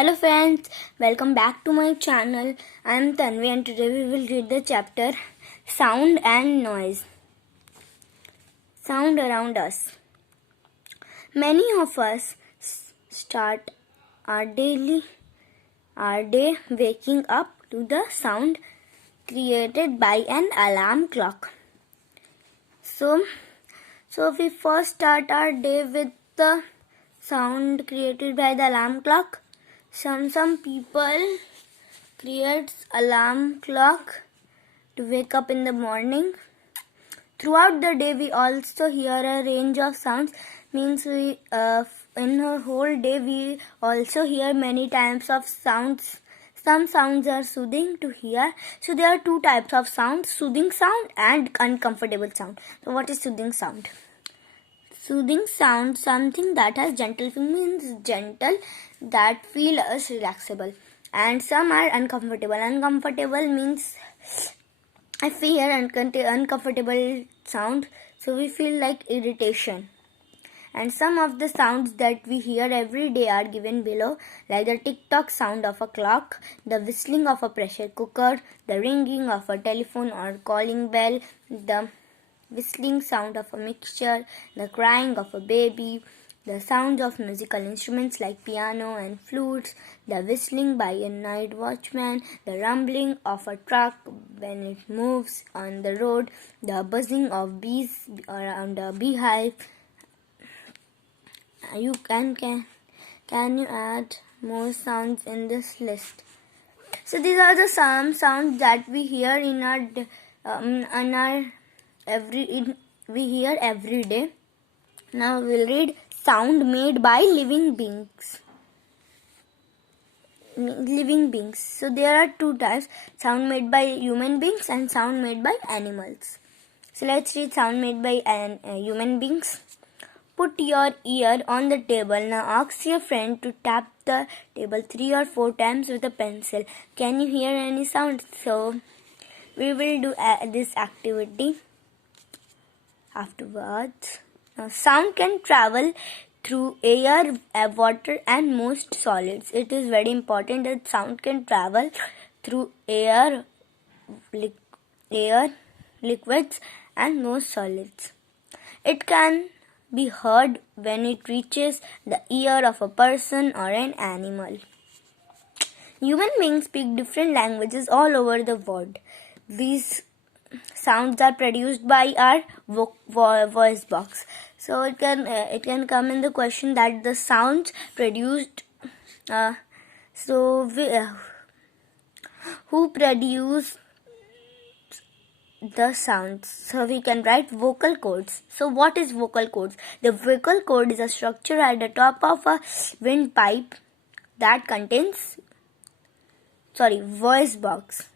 Hello friends, welcome back to my channel. I am Tanvi and today we will read the chapter Sound and Noise. Sound around us. Many of us start our day waking up to the sound created by an alarm clock. So we first start our day with the sound created by the alarm clock. Some people creates alarm clock to wake up in the morning. Throughout the day, we also hear a range of sounds. Means we in our whole day we also hear many types of sounds. Some sounds are soothing to hear. So there are two types of sounds: soothing sound and uncomfortable sound. So what is soothing sound? Soothing sound, something that has gentle feel, means gentle that feel us relaxable. And some are uncomfortable. Uncomfortable means if we hear uncomfortable sound, so we feel like irritation. And some of the sounds that we hear every day are given below, like the tick-tock sound of a clock, the whistling of a pressure cooker, the ringing of a telephone or calling bell, the whistling sound of a mixture, the crying of a baby, the sounds of musical instruments like piano and flutes, the whistling by a night watchman, the rumbling of a truck when it moves on the road, the buzzing of bees around a beehive. You can you add more sounds in this list? So these are the some sounds that we hear in our we hear every day. Now we'll read sound made by living beings. So there are two types: sound made by human beings and sound made by animals. So let's read sound made by human beings. Put your ear on the table. Now ask your friend to tap the table 3 or 4 times with a pencil. Can you hear any sound? So we will do this activity afterwards. Now, sound can travel through air, water and most solids. It is very important that sound can travel through air, liquids and most solids. It can be heard when it reaches the ear of a person or an animal. Human beings speak different languages all over the world. These sounds are produced by our voice box. So it can come in the question that the sounds produced. Who produce the sounds? So we can write vocal cords. So what is vocal cords? The vocal cord is a structure at the top of a windpipe that contains voice box.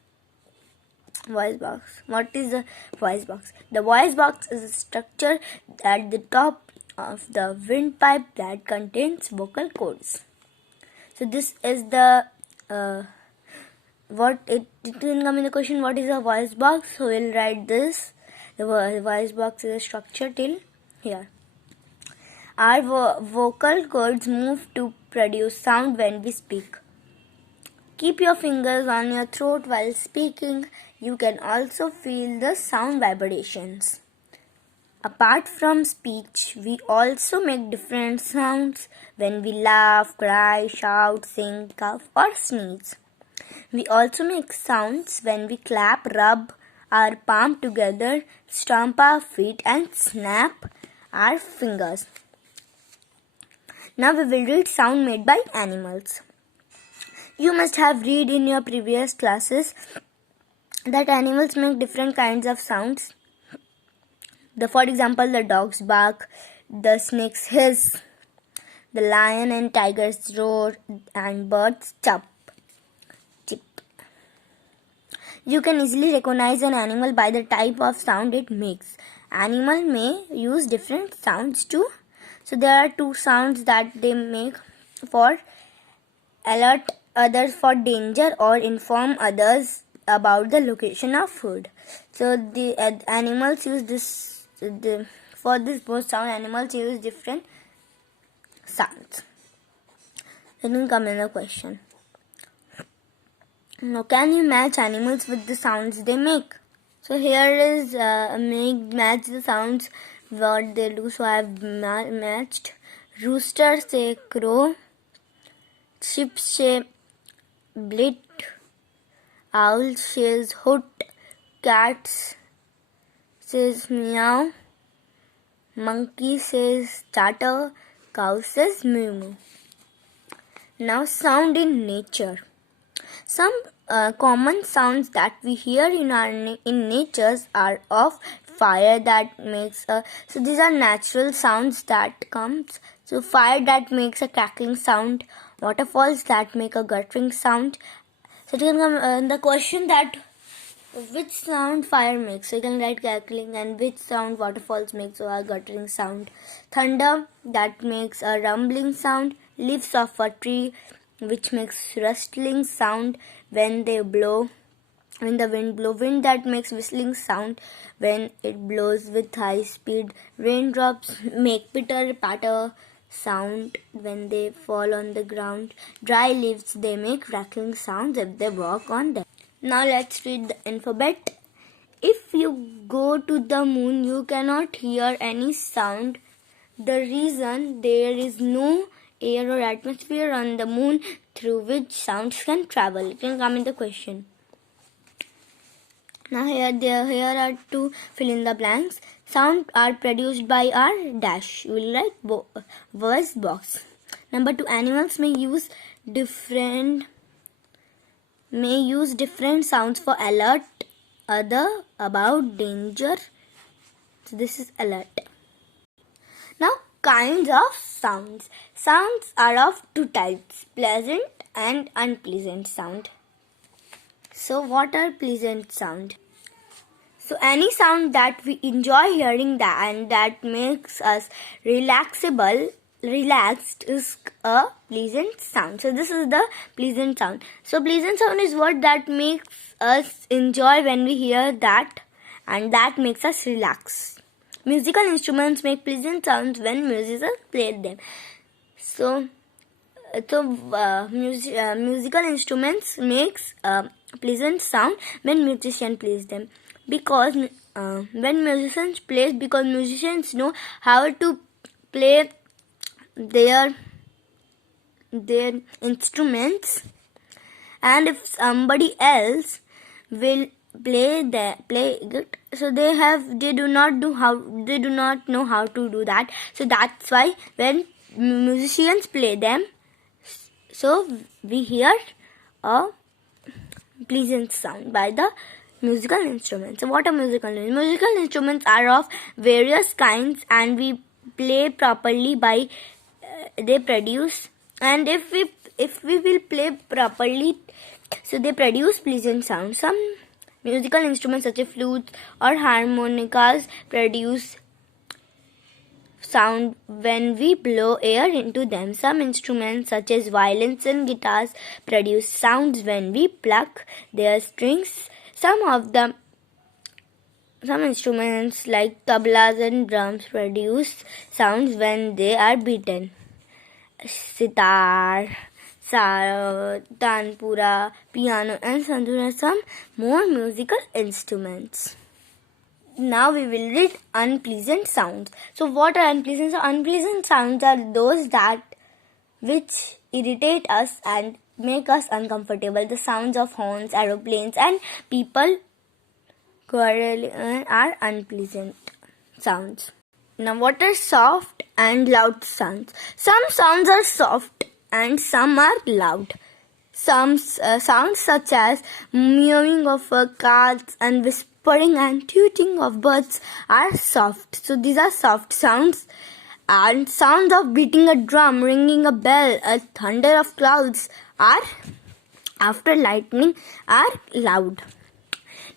What is the voice box? The voice box is a structure at the top of the windpipe that contains vocal cords. So this is the what it can come in the question. What is a voice box? So we'll write this. The voice box is a structure till here. Our vocal cords move to produce sound when we speak. Keep your fingers on your throat while speaking. You can also feel the sound vibrations. Apart from speech, we also make different sounds when we laugh, cry, shout, sing, cough or sneeze. We also make sounds when we clap, rub our palm together, stomp our feet and snap our fingers. Now we will read sound made by animals. You must have read in your previous classes that animals make different kinds of sounds. For example, the dogs bark, the snakes hiss, the lion and tigers roar, and birds chirp. You can easily recognize an animal by the type of sound it makes. Animal may use different sounds too. So there are two sounds that they make: for alert others for danger or inform others about the location of food. So the animals use this for this both sound. Animals use different sounds. It can come in the question. Now, can you match animals with the sounds they make? So here is match the sounds what they do. So I have matched. Rooster say crow, sheep say bleat, owl says hoot, cat says meow, monkey says chatter, cow says moo moo. Now sound in nature. Some common sounds that we hear in nature are of fire that makes a. So these are natural sounds that comes. So fire that makes a crackling sound, waterfalls that make a guttering sound. So it can come the question that which sound fire makes. So you can write crackling, and which sound waterfalls makes a guttering sound. Thunder that makes a rumbling sound. Leaves of a tree which makes rustling sound when they blow, when the wind blows. Wind that makes whistling sound when it blows with high speed. Raindrops make pitter patter sound when they fall on the ground. Dry leaves, they make crackling sounds if they walk on them. Now let's read the alphabet. If you go to the moon, you cannot hear any sound. The reason there is no air or atmosphere on the moon through which sounds can travel. It can come in the question. Now here are to fill in the blanks. Sound are produced by our dash. You will write voice box. Number 2. Animals may use different sounds for alert other about danger. So this is alert. Now kinds of sounds. Sounds are of two types, pleasant and unpleasant sound. So what are pleasant sound? So any sound that we enjoy hearing and that makes us relaxed is a pleasant sound. So this is the pleasant sound. So pleasant sound is what that makes us enjoy when we hear that, and that makes us relax. Musical instruments make pleasant sounds when musicians play them. So musical instruments makes pleasant sound when musician plays them, because when musicians play, because musicians know how to play their instruments, and if somebody else will play it, so they do not know how to do that. So that's why when musicians play them, so we hear a pleasant sound by the musical instruments. So what are musical instruments? Musical instruments are of various kinds, and we play properly by they produce. And if we will play properly, so they produce pleasant sound. Some musical instruments such as flutes or harmonicas produce sound when we blow air into them. Some instruments such as violins and guitars produce sounds when we pluck their strings. Some instruments like tablas and drums produce sounds when they are beaten. Sitar, tanpura, piano and santoor are some more musical instruments. Now we will read unpleasant sounds. So what are unpleasant sounds? Unpleasant sounds are those that which irritate us and make us uncomfortable. The sounds of horns, aeroplanes and people quarreling are unpleasant sounds. Now what are soft and loud sounds? Some sounds are soft and some are loud. Some sounds such as mewing of cats and whispering and tooting of birds are soft. So these are soft sounds. And sounds of beating a drum, ringing a bell, a thunder of clouds are after lightning are loud.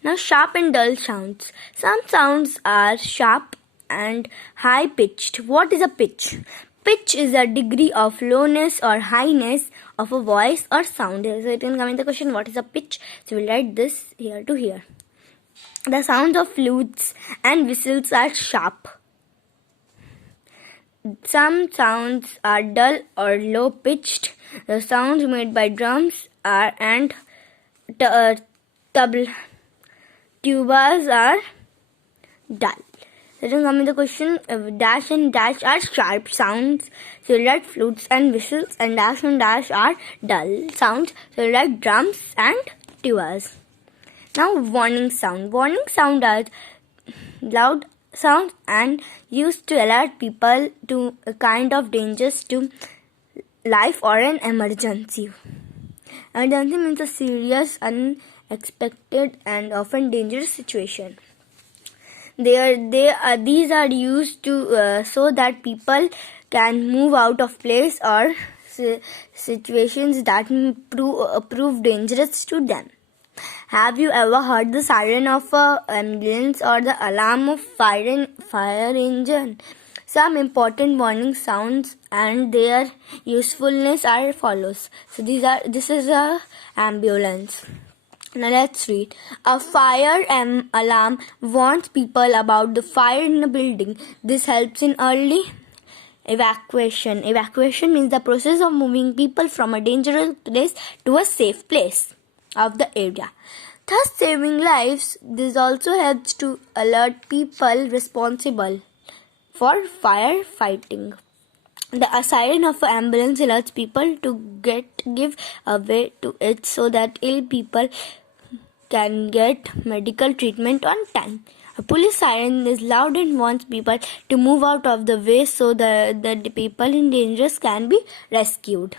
Now sharp and dull sounds. Some sounds are sharp and high pitched. What is a pitch? Pitch is a degree of lowness or highness of a voice or sound. So it can come in the question, what is a pitch? So we'll write this here to here. The sounds of flutes and whistles are sharp. Some sounds are dull or low pitched. The sounds made by drums and tubas are dull. Let us come to the question. Dash and dash are sharp sounds, so like flutes and whistles, and dash are dull sounds, so like drums and tubas. Now, warning sound. Warning sound are loud sounds and used to alert people to a kind of dangers to life or an emergency. Emergency means a serious, unexpected, and often dangerous situation. These are used to so that people can move out of place or situations that prove dangerous to them. Have you ever heard the siren of an ambulance or the alarm of fire engine? Some important warning sounds and their usefulness are follows. So this is a ambulance. Now let's read. A fire alarm warns people about the fire in a building. This helps in early evacuation. Evacuation means the process of moving people from a dangerous place to a safe place of the area, thus saving lives. This also helps to alert people responsible for firefighting. The siren of an ambulance alerts people to give away to it so that ill people can get medical treatment on time. A police siren is loud and warns people to move out of the way so that the people in danger can be rescued.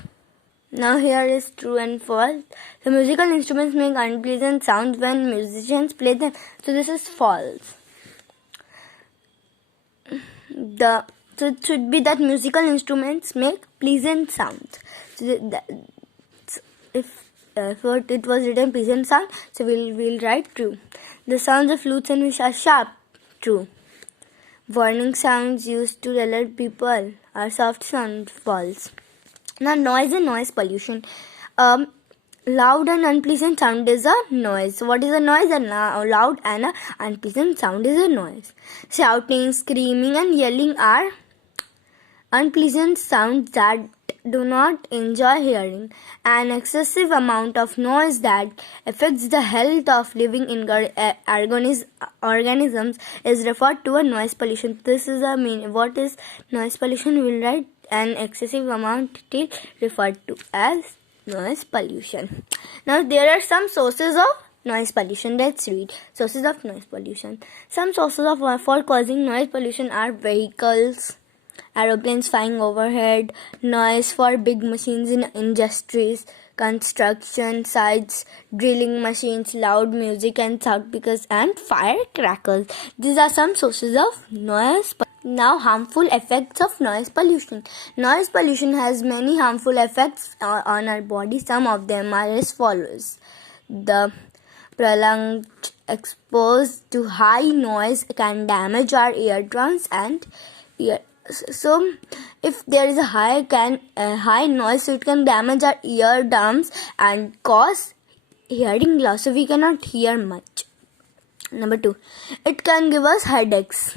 Now here is true and false. The musical instruments make unpleasant sounds when musicians play them. So this is false. So it should be that musical instruments make pleasant sounds. So if it was written pleasant sound, so we'll write true. The sounds of flutes and whistles are sharp. True. Warning sounds used to alert people are soft sound. False. Now, noise and noise pollution. Loud and unpleasant sound is a noise. So what is a noise? A loud and a unpleasant sound is a noise. Shouting, screaming and yelling are unpleasant sounds that do not enjoy hearing. An excessive amount of noise that affects the health of living organisms is referred to as noise pollution. This is what is noise pollution? We'll write an excessive amount is referred to as noise pollution. Now there are some sources of noise pollution. Let's read. Sources of noise pollution. Some sources for causing noise pollution are vehicles, aeroplanes flying overhead, noise for big machines in industries, construction sites, drilling machines, loud music and speakers, and firecrackers. These are some sources of noise pollution. Now, harmful effects of noise pollution. Noise pollution has many harmful effects on our body. Some of them are as follows. The prolonged exposure to high noise can damage our eardrums and ear. So, if there is a high noise, so it can damage our eardrums and cause hearing loss. So we cannot hear much. Number 2, it can give us headaches.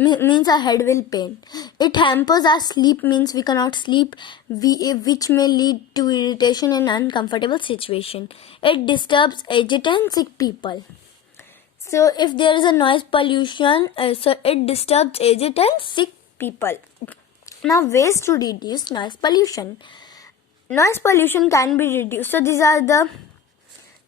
Means our head will pain. It hampers our sleep, means we cannot sleep, which may lead to irritation and uncomfortable situation. It disturbs aged and sick people. So if there is a noise pollution, so it disturbs aged and sick people. Now ways to reduce noise pollution. Noise pollution can be reduced. So these are the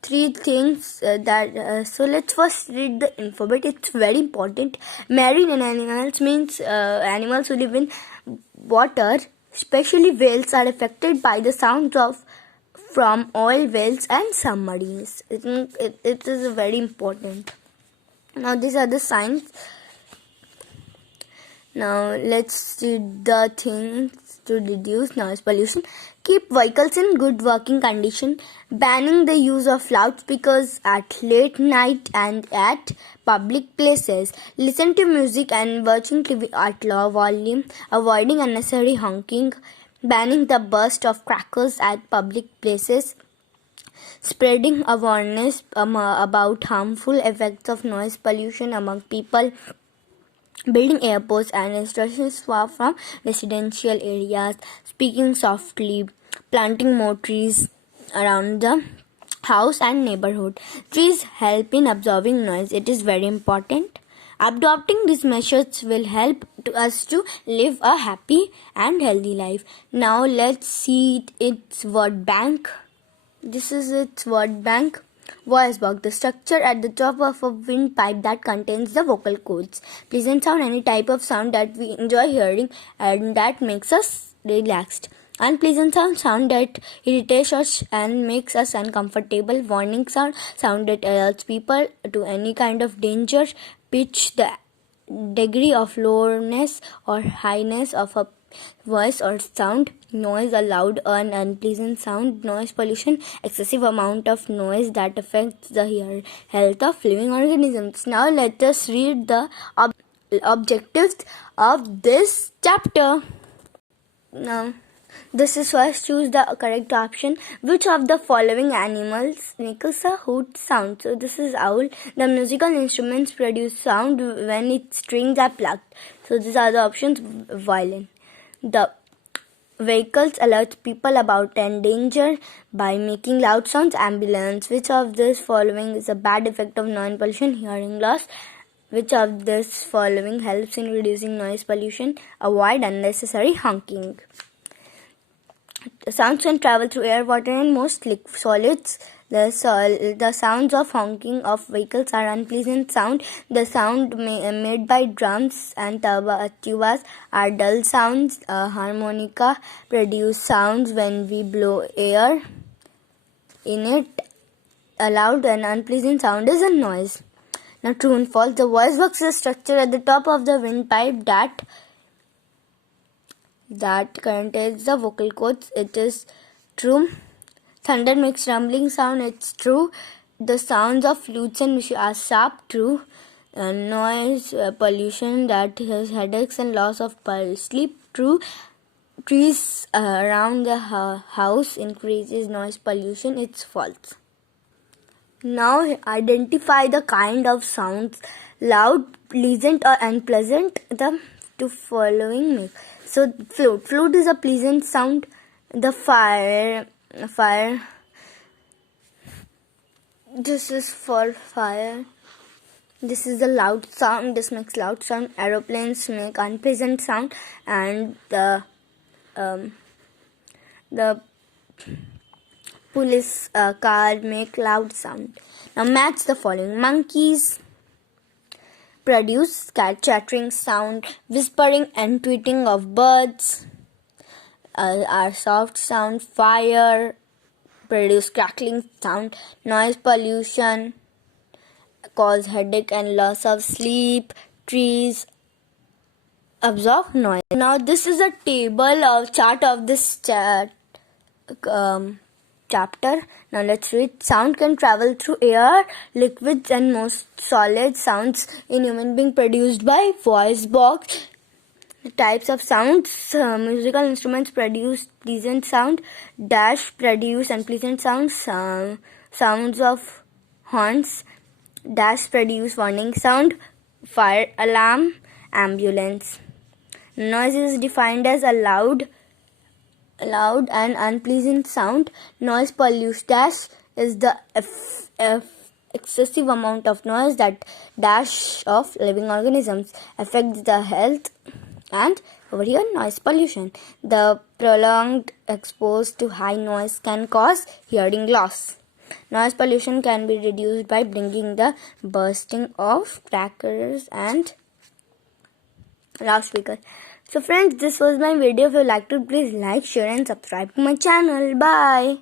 3 things so let's first read the alphabet. It's very important. Marine animals means animals who live in water, especially whales, are affected by the sounds from oil wells and submarines. It is very important. Now these are the signs. Now let's read the things to reduce noise pollution. Keep vehicles in good working condition. Banning the use of loudspeakers at late night and at public places. Listen to music and watching TV at low volume. Avoiding unnecessary honking. Banning the burst of crackers at public places. Spreading awareness about harmful effects of noise pollution among people. building airports and installations far from residential areas, speaking softly, planting more trees around the house and neighborhood. Trees help in absorbing noise. It is very important. Adopting these measures will help to us to live a happy and healthy life. Now let's see its word bank. This is its word bank. Voice box, the structure at the top of a windpipe that contains the vocal cords. Pleasant sound, any type of sound that we enjoy hearing and that makes us relaxed. Unpleasant sound that irritates us and makes us uncomfortable. Warning sound that alerts people to any kind of danger. Pitch, the degree of lowness or highness of a voice or sound. Noise, a loud or unpleasant sound. Noise pollution, excessive amount of noise that affects the health of living organisms. Now let us read the objectives of this chapter. Now, this is first, choose the correct option. Which of the following animals makes a hoot sound? So this is owl. The musical instruments produce sound when its strings are plucked. So these are the options. Violin. The vehicles alert people about danger by making loud sounds. Ambulance. Which of this following is a bad effect of noise pollution? Hearing loss. Which of this following helps in reducing noise pollution? Avoid unnecessary honking. The sounds can travel through air, water, and most solids. The sounds of honking of vehicles are unpleasant sound. The sound made by drums and tubas are dull sounds. Harmonica produce sounds when we blow air in it. A loud and unpleasant sound is a noise. Now, true and false. The voice box is structure at the top of the windpipe that contains the vocal cords. It is true. Thunder makes rumbling sound. It's true. The sounds of flutes and music are sharp. True. Noise pollution that has headaches and loss of sleep. True. Trees around the house increases noise pollution. It's false. Now identify the kind of sounds: loud, pleasant, or unpleasant. The two following make. So flute. Flute is a pleasant sound. The fire. This is for fire. This is the loud sound. This makes loud sound. Aeroplanes make unpleasant sound, and the police car make loud sound. Now match the following. Monkeys produce chattering sound. Whispering and tweeting of birds are soft sound. Fire produce crackling sound. Noise pollution cause headache and loss of sleep. Trees absorb noise. Now this is a table of chart of this chapter. Now let's read. Sound can travel through air, liquids, and most solid. Sounds in human being produced by voice box. Types of sounds. Musical instruments produce pleasant sound. Dash produce unpleasant sounds. Sounds of horns. Dash produce warning sound. Fire alarm. Ambulance. Noise is defined as a loud and unpleasant sound. Noise pollution dash is the excessive amount of noise that dash of living organisms affects the health. And over here, noise pollution. The prolonged exposure to high noise can cause hearing loss. Noise pollution can be reduced by bringing the bursting of crackers and loudspeakers. So friends, this was my video. If you liked it, please like, share and subscribe to my channel. Bye.